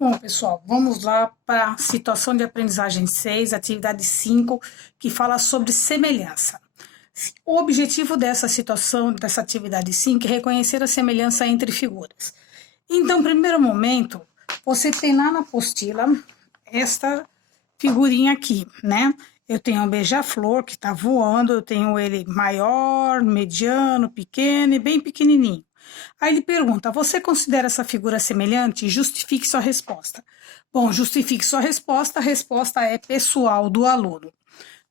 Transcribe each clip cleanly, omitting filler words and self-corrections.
Bom, pessoal, vamos lá para a situação de aprendizagem 6, atividade 5, que fala sobre semelhança. O objetivo dessa situação, dessa atividade 5, é reconhecer a semelhança entre figuras. Então, no primeiro momento, você tem lá na apostila esta figurinha aqui, né? Eu tenho um beija-flor que está voando, eu tenho ele maior, mediano, pequeno e bem pequenininho. Aí ele pergunta, você considera essa figura semelhante? Justifique sua resposta. Bom, justifique sua resposta, a resposta é pessoal do aluno,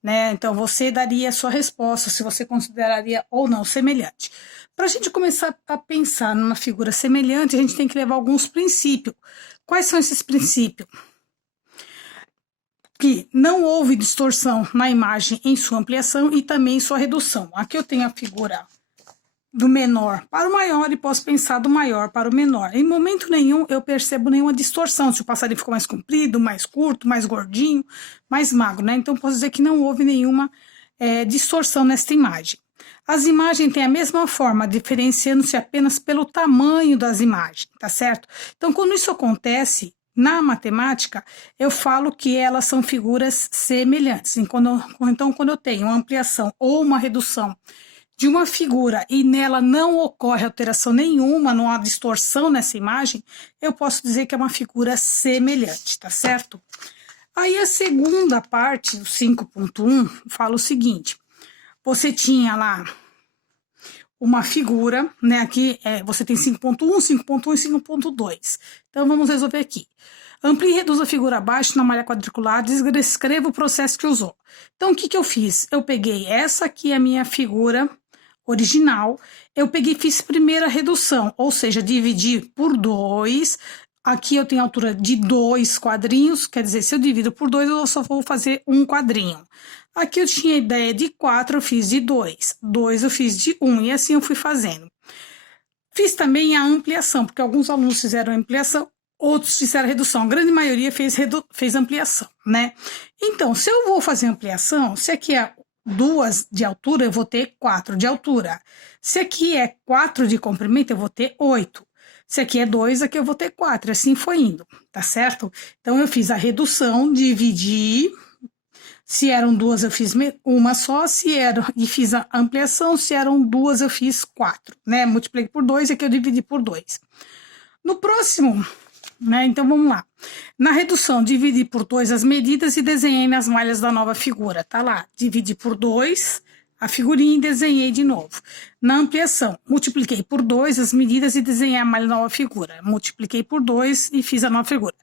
né? Então, você daria a sua resposta, se você consideraria ou não semelhante. Para a gente começar a pensar numa figura semelhante, a gente tem que levar alguns princípios. Quais são esses princípios? Que não houve distorção na imagem em sua ampliação e também em sua redução. Aqui eu tenho a figura do menor para o maior e posso pensar do maior para o menor. Em momento nenhum eu percebo nenhuma distorção, se o passarinho ficou mais comprido, mais curto, mais gordinho, mais magro, né? Então posso dizer que não houve nenhuma distorção nesta imagem. As imagens têm a mesma forma, diferenciando-se apenas pelo tamanho das imagens, tá certo? Então quando isso acontece, na matemática, eu falo que elas são figuras semelhantes. Então, quando eu tenho uma ampliação ou uma redução de uma figura e nela não ocorre alteração nenhuma, não há distorção nessa imagem, eu posso dizer que é uma figura semelhante, tá certo? Aí a segunda parte, o 5.1, fala o seguinte, você tinha lá uma figura, né, aqui você tem 5.1, 5.1 e 5.2. Então, vamos resolver aqui. Amplie e reduz a figura abaixo na malha quadriculada e descreva o processo que usou. Então, o que eu fiz? Eu peguei essa aqui, a minha figura original, eu peguei e fiz primeira redução, ou seja, dividi por 2, aqui eu tenho a altura de 2 quadrinhos, quer dizer, se eu divido por 2, eu só vou fazer um quadrinho. Aqui eu tinha ideia de 4, eu fiz de 2, 2 eu fiz de 1, e assim eu fui fazendo. Fiz também a ampliação, porque alguns alunos fizeram ampliação, outros fizeram redução, a grande maioria fez ampliação, né? Então, se eu vou fazer ampliação, se aqui é 2 de altura, eu vou ter 4 de altura. Se aqui é 4 de comprimento, eu vou ter 8. Se aqui é 2, aqui eu vou ter 4. Assim foi indo, tá certo? Então, eu fiz a redução, dividi. Se eram 2, eu fiz uma só. E fiz a ampliação. Se eram 2, eu fiz 4, né? Multipliquei por 2, aqui eu dividi por 2. No próximo, né? Então, vamos lá. Na redução, dividi por 2 as medidas e desenhei nas malhas da nova figura. Tá lá, dividi por 2 a figurinha e desenhei de novo. Na ampliação, multipliquei por 2 as medidas e desenhei a malha da nova figura. Multipliquei por 2 e fiz a nova figura.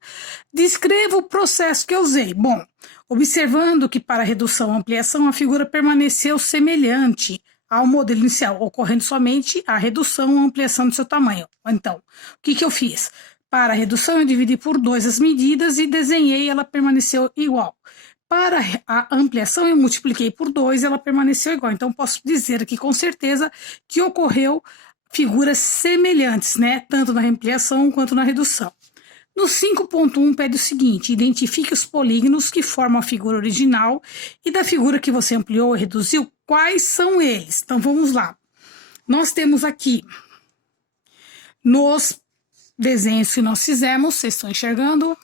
Descreva o processo que eu usei. Bom, observando que para redução e ampliação, a figura permaneceu semelhante ao modelo inicial, ocorrendo somente a redução ou ampliação do seu tamanho. Então, o que eu fiz? Para a redução, eu dividi por 2 as medidas e desenhei, ela permaneceu igual. Para a ampliação, eu multipliquei por 2, ela permaneceu igual. Então, posso dizer aqui com certeza que ocorreu figuras semelhantes, né? Tanto na ampliação quanto na redução. No 5.1 pede o seguinte, identifique os polígonos que formam a figura original e da figura que você ampliou e reduziu, quais são eles? Então, vamos lá. Nós temos aqui, nos desenhos que nós fizemos, vocês estão enxergando?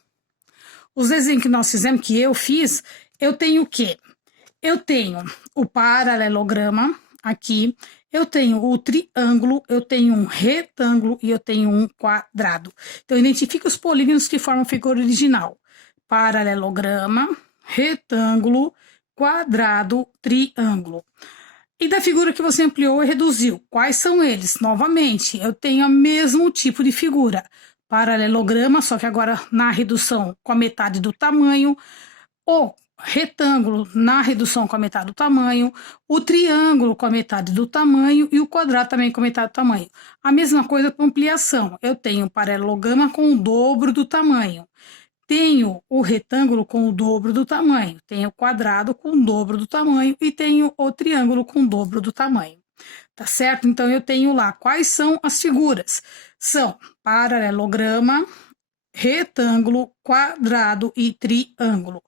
Os desenhos que nós fizemos, que eu fiz, eu tenho o quê? Eu tenho o paralelograma aqui, eu tenho o triângulo, eu tenho um retângulo e eu tenho um quadrado. Então, identifique os polígonos que formam a figura original. Paralelograma, retângulo, quadrado, triângulo. E da figura que você ampliou e reduziu, quais são eles? Novamente, eu tenho o mesmo tipo de figura. Paralelograma, só que agora na redução com a metade do tamanho. O retângulo na redução com a metade do tamanho. O triângulo com a metade do tamanho. E o quadrado também com a metade do tamanho. A mesma coisa com ampliação. Eu tenho o paralelograma com o dobro do tamanho. Tenho o retângulo com o dobro do tamanho, tenho o quadrado com o dobro do tamanho e tenho o triângulo com o dobro do tamanho, tá certo? Então, eu tenho lá quais são as figuras. São paralelograma, retângulo, quadrado e triângulo.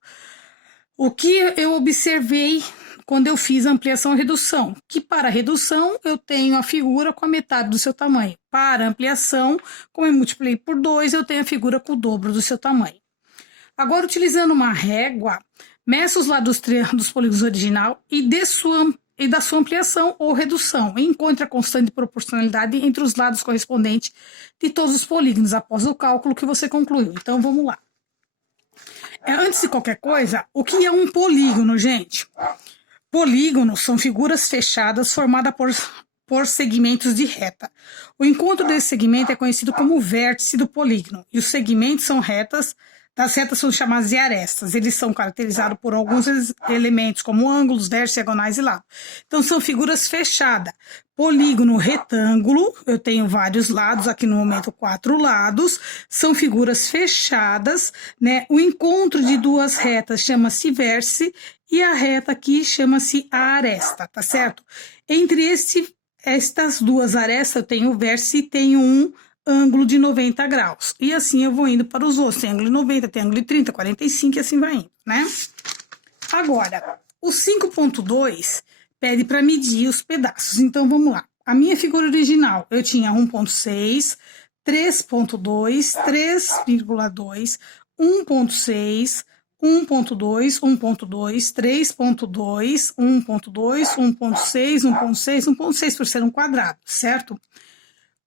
O que eu observei quando eu fiz a ampliação e redução, que para redução eu tenho a figura com a metade do seu tamanho. Para ampliação, como eu multipliquei por 2, eu tenho a figura com o dobro do seu tamanho. Agora, utilizando uma régua, meça os lados dos polígonos original e da sua ampliação ou redução. E encontre a constante de proporcionalidade entre os lados correspondentes de todos os polígonos, após o cálculo que você concluiu. Então, vamos lá. Antes de qualquer coisa, o que é um polígono, gente? Polígonos são figuras fechadas formadas por segmentos de reta. O encontro desse segmento é conhecido como vértice do polígono. E os segmentos são retas. Das retas são chamadas de arestas. Eles são caracterizados por alguns elementos, como ângulos, vértices, diagonais e lados. Então, são figuras fechadas. Polígono retângulo, eu tenho vários lados, aqui no momento 4 lados. São figuras fechadas, né? O encontro de duas retas chama-se vértice e a reta aqui chama-se aresta, tá certo? Entre estas duas arestas, eu tenho o vértice e tenho um ângulo de 90 graus. E assim eu vou indo para os outros. Tem ângulo de 90, tem ângulo de 30, 45 e assim vai indo, né? Agora, o 5.2 pede para medir os pedaços. Então, vamos lá. A minha figura original, eu tinha 1.6, 3.2, 3,2, 1.6, 1.2, 1.2, 3.2, 1.2, 1.6, 1.6, 1.6 por ser um quadrado, certo?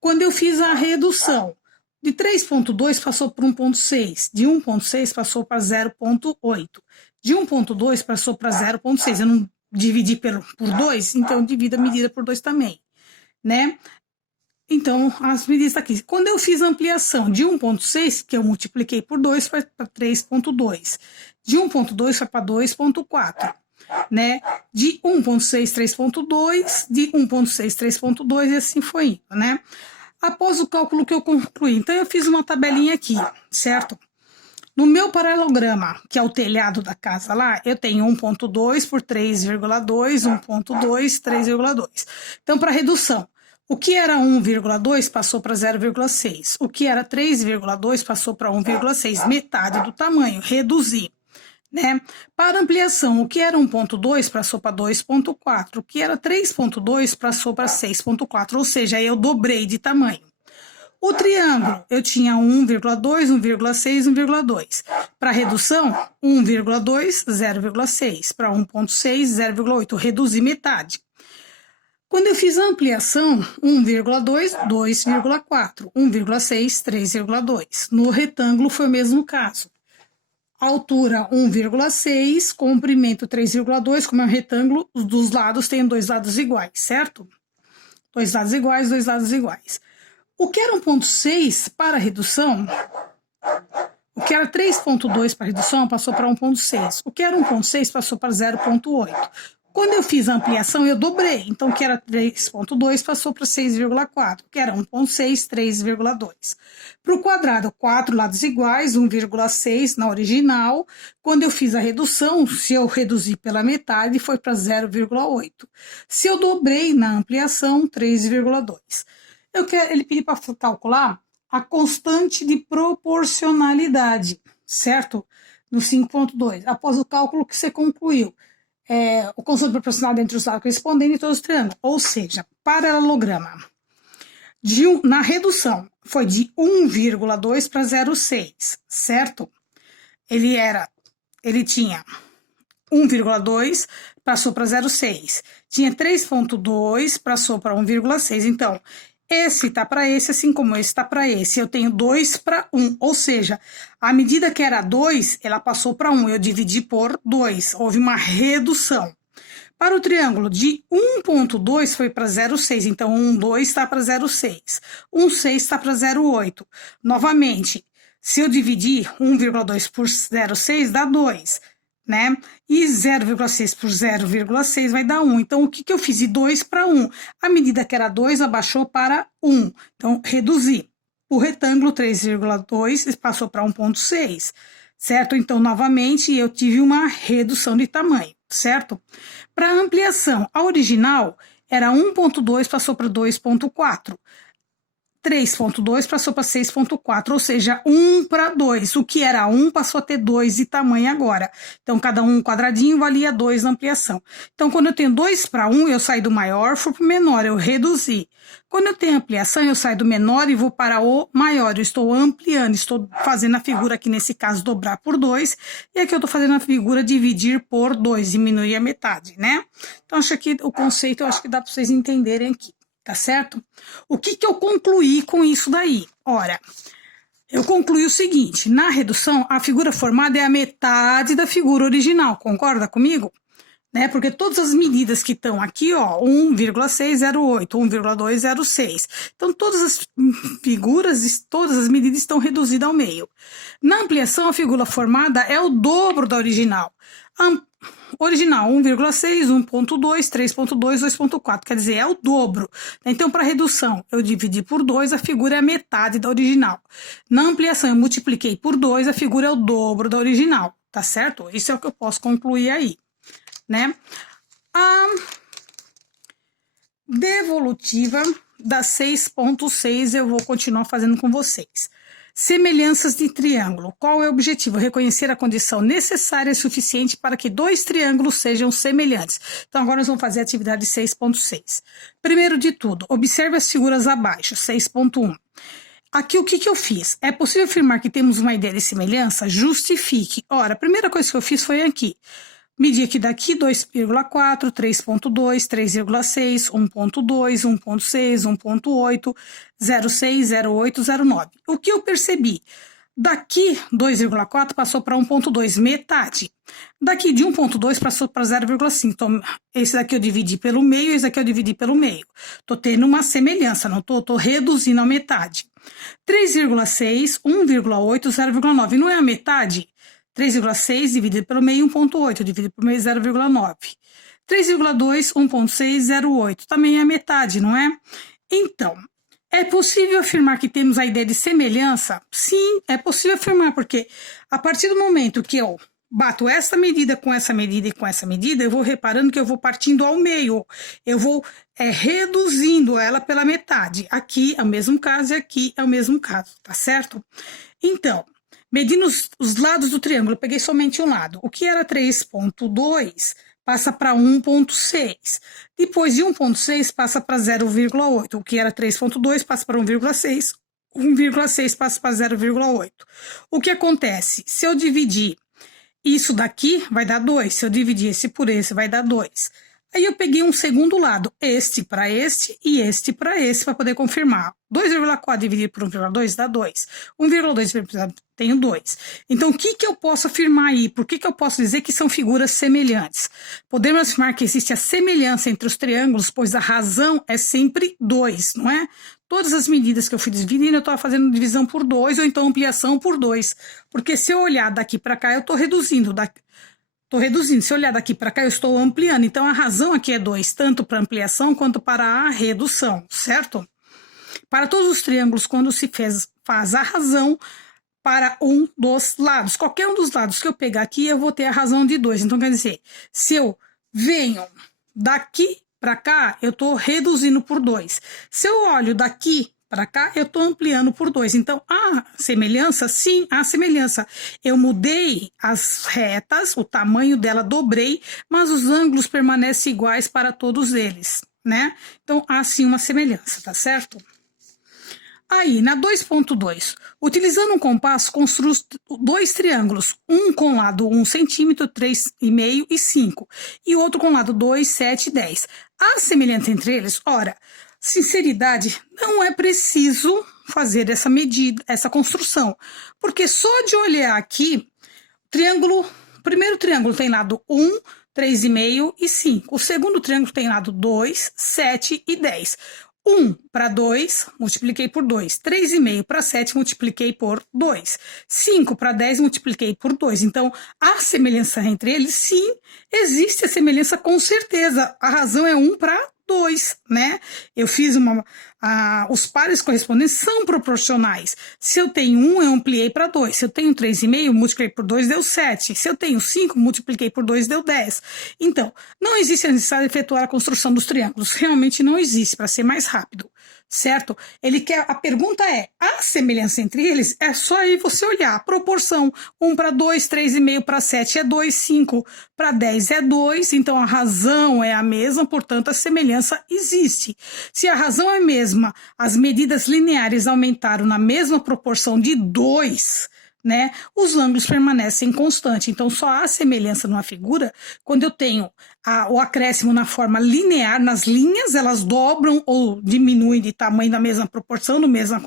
Quando eu fiz a redução, de 3.2 passou para 1.6, de 1.6 passou para 0.8, de 1.2 passou para 0.6. Eu não dividi por 2, então eu divido a medida por 2 também, né? Então, as medidas aqui. Quando eu fiz a ampliação de 1.6, que eu multipliquei por 2, foi para 3.2. De 1.2 foi para 2.4. Né? De 1.6, 3.2, de 1.6, 3.2 e assim foi indo, né? Após o cálculo que eu concluí, então eu fiz uma tabelinha aqui, certo? No meu paralelograma, que é o telhado da casa lá, eu tenho 1.2 por 3,2, 1.2, 3,2. Então, para redução, o que era 1,2 passou para 0,6. O que era 3,2 passou para 1,6, metade do tamanho, reduzir. Né? Para ampliação, o que era 1.2 passou para 2.4, o que era 3.2 passou para 6.4, ou seja, eu dobrei de tamanho. O triângulo, eu tinha 1,2, 1,6, 1,2. Para redução, 1,2, 0,6. Para 1,6, 0,8. Reduzi metade. Quando eu fiz a ampliação, 1,2, 2,4. 1,6, 3,2. No retângulo foi o mesmo caso. Altura 1,6, comprimento 3,2, como é um retângulo, dos lados tem dois lados iguais, certo? Dois lados iguais, dois lados iguais. O que era 1,6 para redução, o que era 3,2 para redução, passou para 1,6. O que era 1,6 passou para 0,8. Quando eu fiz a ampliação, eu dobrei. Então, o que era 3,2 passou para 6,4. O que era 1,6, 3,2. Para o quadrado, 4 lados iguais, 1,6 na original. Quando eu fiz a redução, se eu reduzir pela metade, foi para 0,8. Se eu dobrei na ampliação, 3,2. Ele pediu para calcular a constante de proporcionalidade, certo? No 5.2. Após o cálculo que você concluiu. O conjunto proporcional entre os lados correspondentes e todos os triângulos. Ou seja, paralelograma. Na redução, foi de 1,2 para 0,6, certo? Ele tinha 1,2, passou para 0,6. Tinha 3,2, passou para 1,6. Então, esse está para esse, assim como esse está para esse. Eu tenho 2 para 1, ou seja, a medida que era 2, ela passou para 1. Eu dividi por 2, houve uma redução. Para o triângulo, de 1,2 foi para 0,6, então 1,2 está para 0,6. 1,6 está para 0,8. Novamente, se eu dividir 1,2 por 0,6, dá 2. Né? E 0,6 por 0,6 vai dar 1. Então, o que eu fiz? De 2 para 1. A medida que era 2 abaixou para 1. Então, reduzi. O retângulo 3,2 passou para 1,6. Certo? Então, novamente, eu tive uma redução de tamanho. Certo? Para ampliação, a original era 1,2, passou para 2,4. 3,2 passou para 6,4, ou seja, 1 para 2. O que era 1 passou a ter 2 de tamanho agora. Então, cada um quadradinho valia 2 na ampliação. Então, quando eu tenho 2 para 1, eu saio do maior, fui para o menor, eu reduzi. Quando eu tenho ampliação, eu saio do menor e vou para o maior. Eu estou ampliando, estou fazendo a figura aqui, nesse caso, dobrar por 2. E aqui eu estou fazendo a figura dividir por 2, diminuir a metade, né? Então, acho que o conceito, eu acho que dá para vocês entenderem aqui. Tá certo? O que eu concluí com isso daí? Ora, eu concluí o seguinte, na redução, a figura formada é a metade da figura original, concorda comigo? Né? Porque todas as medidas que estão aqui, ó, 1,608, 1,206, então todas as figuras, todas as medidas estão reduzidas ao meio. Na ampliação, a figura formada é o dobro da original. Original 1,6, 1,2, 3,2, 2,4, quer dizer, é o dobro. Então, para redução, eu dividi por 2, a figura é a metade da original. Na ampliação, eu multipliquei por 2, a figura é o dobro da original, tá certo? Isso é o que eu posso concluir aí, né? A devolutiva da 6,6 eu vou continuar fazendo com vocês. Semelhanças de triângulo. Qual é o objetivo? Reconhecer a condição necessária e suficiente para que dois triângulos sejam semelhantes. Então, agora nós vamos fazer a atividade 6.6. Primeiro de tudo, observe as figuras abaixo, 6.1. Aqui, o que eu fiz? É possível afirmar que temos uma ideia de semelhança? Justifique. Ora, a primeira coisa que eu fiz foi aqui. Medi aqui daqui 2,4, 3,2, 3,6, 1,2, 1,6, 1,8, 0,6, 0,8, 0,9. O que eu percebi? Daqui 2,4 passou para 1,2, metade. Daqui de 1,2 passou para 0,5. Então, esse daqui eu dividi pelo meio, esse daqui eu dividi pelo meio. Estou tendo uma semelhança, não estou reduzindo a metade. 3,6, 1,8, 0,9. Não é a metade? 3,6 dividido pelo meio, 1,8. Dividido pelo meio, 0,9. 3,2, 1,6, 0,8. Também é a metade, não é? Então, é possível afirmar que temos a ideia de semelhança? Sim, é possível afirmar, porque a partir do momento que eu bato essa medida com essa medida e com essa medida, eu vou reparando que eu vou partindo ao meio. Eu vou reduzindo ela pela metade. Aqui é o mesmo caso e aqui é o mesmo caso, tá certo? Então, medindo os lados do triângulo, eu peguei somente um lado. O que era 3,2 passa para 1,6. Depois de 1,6 passa para 0,8. O que era 3,2 passa para 1,6. 1,6 passa para 0,8. O que acontece? Se eu dividir isso daqui, vai dar 2. Se eu dividir esse por esse, vai dar 2. Aí eu peguei um segundo lado, este para este e este para esse, para poder confirmar. 2,4 dividido por 1,2 dá 2. 1,2 tenho 2. Então, o que eu posso afirmar aí? Por que eu posso dizer que são figuras semelhantes? Podemos afirmar que existe a semelhança entre os triângulos, pois a razão é sempre 2, não é? Todas as medidas que eu fui dividindo, eu estava fazendo divisão por 2 ou então ampliação por 2. Porque se eu olhar daqui para cá, eu estou reduzindo. Estou reduzindo. Se eu olhar daqui para cá, eu estou ampliando. Então, a razão aqui é 2, tanto para ampliação quanto para a redução, certo? Para todos os triângulos, quando se faz a razão para um dos lados. Qualquer um dos lados que eu pegar aqui, eu vou ter a razão de 2. Então, quer dizer, se eu venho daqui para cá, eu estou reduzindo por 2. Se eu olho daqui para cá, eu estou ampliando por 2. Então, a semelhança, sim, a semelhança. Eu mudei as retas, o tamanho dela dobrei, mas os ângulos permanecem iguais para todos eles, né? Então, há sim uma semelhança, tá certo? Aí, na 2.2, utilizando um compasso, construo dois triângulos, um com lado 1 centímetro, 3,5 e 5, e outro com lado 2, 7 e 10. A semelhança entre eles, ora, sinceridade, não é preciso fazer essa medida, essa construção, porque só de olhar aqui, o primeiro triângulo tem lado 1, 3,5 e 5. O segundo triângulo tem lado 2, 7 e 10. 1 para 2, multipliquei por 2. 3,5 para 7, multipliquei por 2. 5 para 10, multipliquei por 2. Então, a semelhança entre eles, sim, existe a semelhança com certeza. A razão é 1 para 2, né? Eu fiz os pares correspondentes são proporcionais. Se eu tenho 1, eu ampliei para 2. Se eu tenho 3,5, multipliquei por 2, deu 7. Se eu tenho 5, multipliquei por 2, deu 10. Então, não existe a necessidade de efetuar a construção dos triângulos. Realmente não existe, para ser mais rápido. certo? A pergunta é, a semelhança entre eles é só aí você olhar a proporção, 1 para 2, 3,5 para 7 é 2, 5 para 10 é 2, então a razão é a mesma, portanto a semelhança existe. Se a razão é a mesma, as medidas lineares aumentaram na mesma proporção de 2, né, os ângulos permanecem constantes. Então, só há semelhança numa figura quando eu tenho o acréscimo na forma linear, nas linhas, elas dobram ou diminuem de tamanho na mesma proporção, no mesmo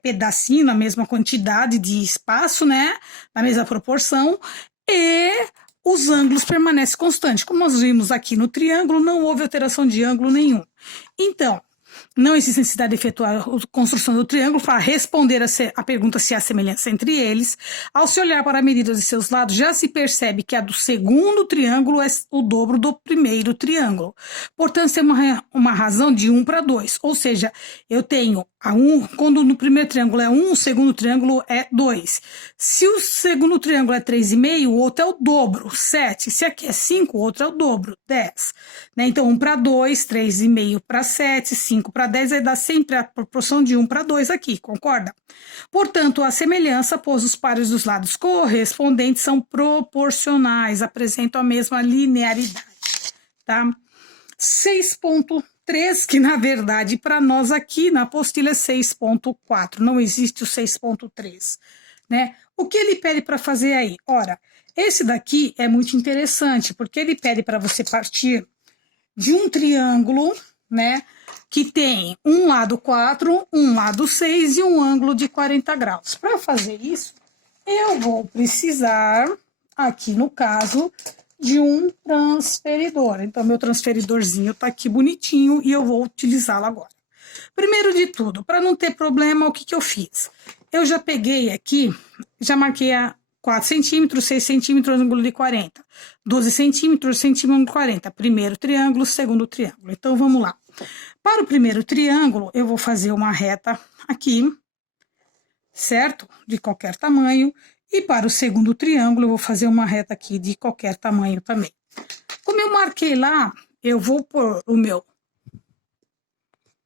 pedacinho, na mesma quantidade de espaço, né, na mesma proporção, e os ângulos permanecem constantes. Como nós vimos aqui no triângulo, não houve alteração de ângulo nenhum. Então, não existe necessidade de efetuar a construção do triângulo para responder a pergunta se há semelhança entre eles. Ao se olhar para a medida de seus lados, já se percebe que a do segundo triângulo é o dobro do primeiro triângulo. Portanto, tem uma razão de 1 para 2. Ou seja, eu tenho quando no primeiro triângulo é 1, o segundo triângulo é 2. Se o segundo triângulo é 3,5, o outro é o dobro, 7. Se aqui é 5, o outro é o dobro, 10. Né? Então, 1 para 2, 3,5 para 7, 5 para 10, vai dar sempre a proporção de 1 para 2 aqui, concorda? Portanto, a semelhança, pois os pares dos lados correspondentes são proporcionais, apresentam a mesma linearidade, tá? 6.3, que na verdade para nós aqui na apostila é 6.4, não existe o 6.3, né? O que ele pede para fazer aí? Ora, esse daqui é muito interessante, porque ele pede para você partir de um triângulo, né, que tem um lado 4, um lado 6 e um ângulo de 40 graus. Para fazer isso, eu vou precisar, aqui no caso, de um transferidor. Então, meu transferidorzinho tá aqui bonitinho e eu vou utilizá-lo agora. Primeiro de tudo, para não ter problema, o que eu fiz? Eu já peguei aqui, já marquei a 4 centímetros, 6 centímetros, ângulo de 40. 12 centímetros, ângulo de 40. Primeiro triângulo, segundo triângulo. Então, vamos lá. Para o primeiro triângulo, eu vou fazer uma reta aqui, certo? De qualquer tamanho. E para o segundo triângulo, eu vou fazer uma reta aqui de qualquer tamanho também. Como eu marquei lá, eu vou pôr o meu